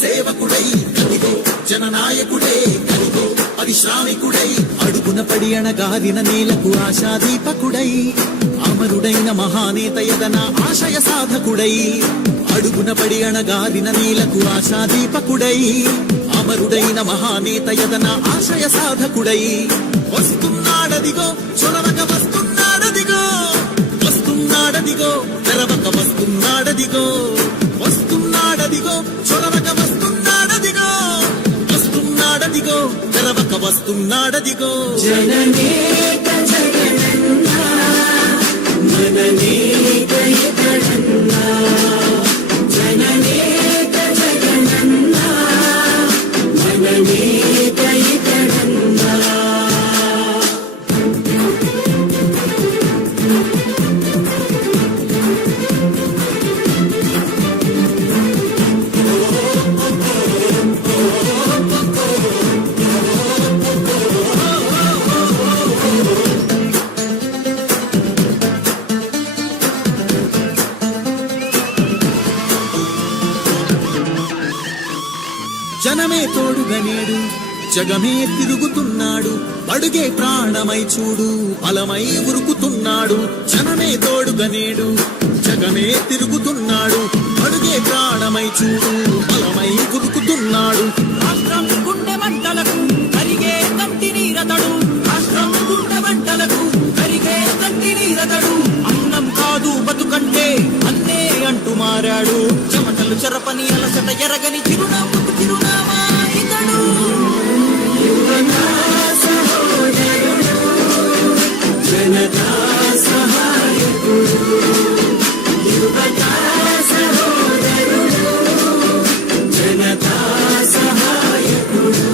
సేవకుడై కదిగో జననాయకుడే కదిగో పరిశ్రామికుడై అడుగున పడి అణగారిన నేలకు ఆశాదీపకుడై అమరుడైన మహానేత యదన ఆశయ సాధకుడై అడుగున పడి అణగారిన నేలకు ఆశాదీపకుడై అమరుడైన మహానేత యదన ఆశయ సాధకుడై వస్తున్నాడదిగో చొరవక వస్తున్నాడదిగో వస్తున్నాడదిగో తెరవక వస్తున్నాడదిగో వస్తున్నాడదిగో చొరవక వస్తున్నాడదిగో వస్తున్నాడదిగో తెరవక వస్తున్నాడదిగో జననేత జగనన్నా మననేత ఇతడన్నా జననేత జగనన్నా మననేత ఇతడన్నా జనమే తోడుగా నేడు జగమే తిరుగుతున్నాడు అడుగే ప్రాణమై చూడు బలమై ఉరుకుతున్నాడు జనమే తోడుగా నేడు జగమే తిరుగుతున్నాడు అడుగే ప్రాణమై చూడు బలమై ఉరుకుతున్నాడు రాష్ట్రం గుండె మంటలకు కరిగే కంటి నీరతడు రాష్ట్రం గుండె మంటలకు కరిగే కంటి నీరతడు అన్నం కాదు బతుకంటే అన్నే అంటూ మారాడు చెమటలు చెరపని అలసట ఎరగని చిరునవ్వుకు చిరునామా ఇతడు యువతా సహోదరుడు జనతా సహాయకుడు యువతా సహోదరుడు జనతా సహాయకుడు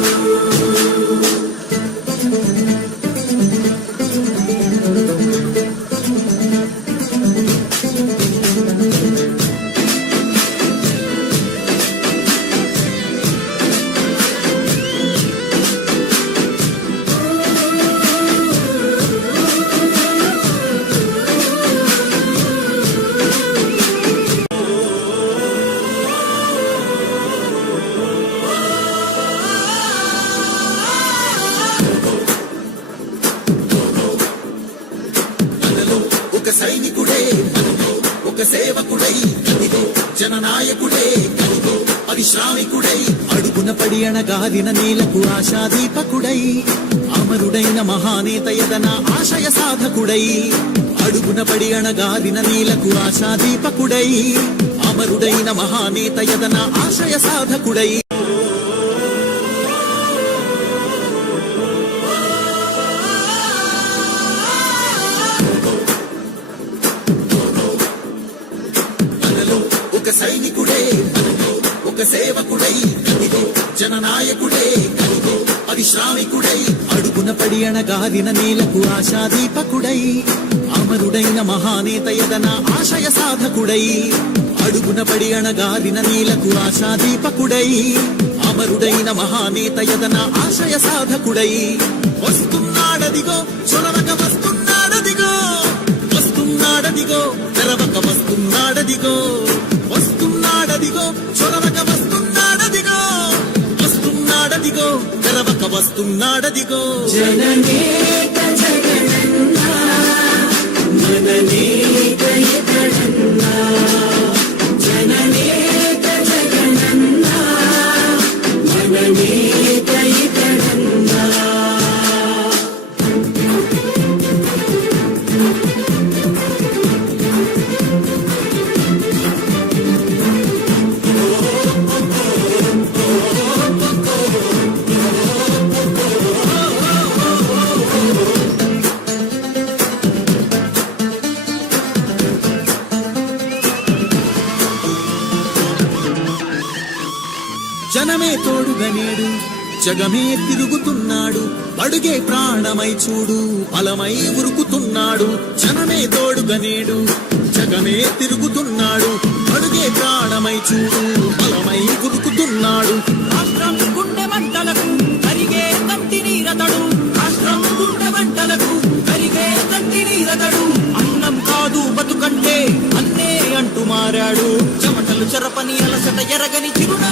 ఒక సైనికుడే కదిగో ఒక సేవకుడై కదిగో జననాయకుడే కదిగో పరిశ్రామికుడై అడుగున పడి అణగారిన నేలకు ఆశాదీపకుడై అమరుడైన మహానేత యదన ఆశయ సాధకుడై అడుగున పడి అణగారిన నేలకు ఆశాదీపకుడై అమరుడైన మహానేత యదన ఆశయ సాధకుడై ఒక సైనికుడే కదిగో ఒక సేవకుడై కదిగో జననాయకుడే కదిగో పరిశ్రామికుడై అడుగున పడి అణగారిన నేలకు ఆశాదీపకుడై అమరుడైన మహానేత యదన ఆశయ సాధకుడై అడుగున పడి అణగారిన నేలకు ఆశాదీపకుడై అమరుడైన మహానేత యదన ఆశయ సాధకుడై వస్తున్నాడదిగో చొరవక వస్తున్నాడదిగో వస్తున్నాడదిగో తెరవక వస్తున్నాడదిగో వస్తున్నాడదిగో చొరవక వస్తున్నాడదిగో వస్తున్నాడదిగో తెరవక వస్తున్నాడదిగో జననేత జగనన్నా మననేత ఇతడన్నా జననేత జగనన్నా మననేత ఇతడన్నా జనమే తోడుగా నేడు జగమే తిరుగుతున్నాడు అడుగే ప్రాణమై చూడు బలమై ఉరుకుతున్నాడు జనమే తోడుగా నేడు జగమే తిరుగుతున్నాడు అడుగే ప్రాణమై చూడు బలమై ఉరుకుతున్నాడు రాష్ట్రం గుండె మంటలకు కరిగే కంటి నీరతడు రాష్ట్రం గుండె మంటలకు కరిగే కంటి నీరతడు అన్నం కాదు బతుకంటే అన్నే అంటూ మారాడు చెమటలు చెరపని అలసట ఎరగని చిరున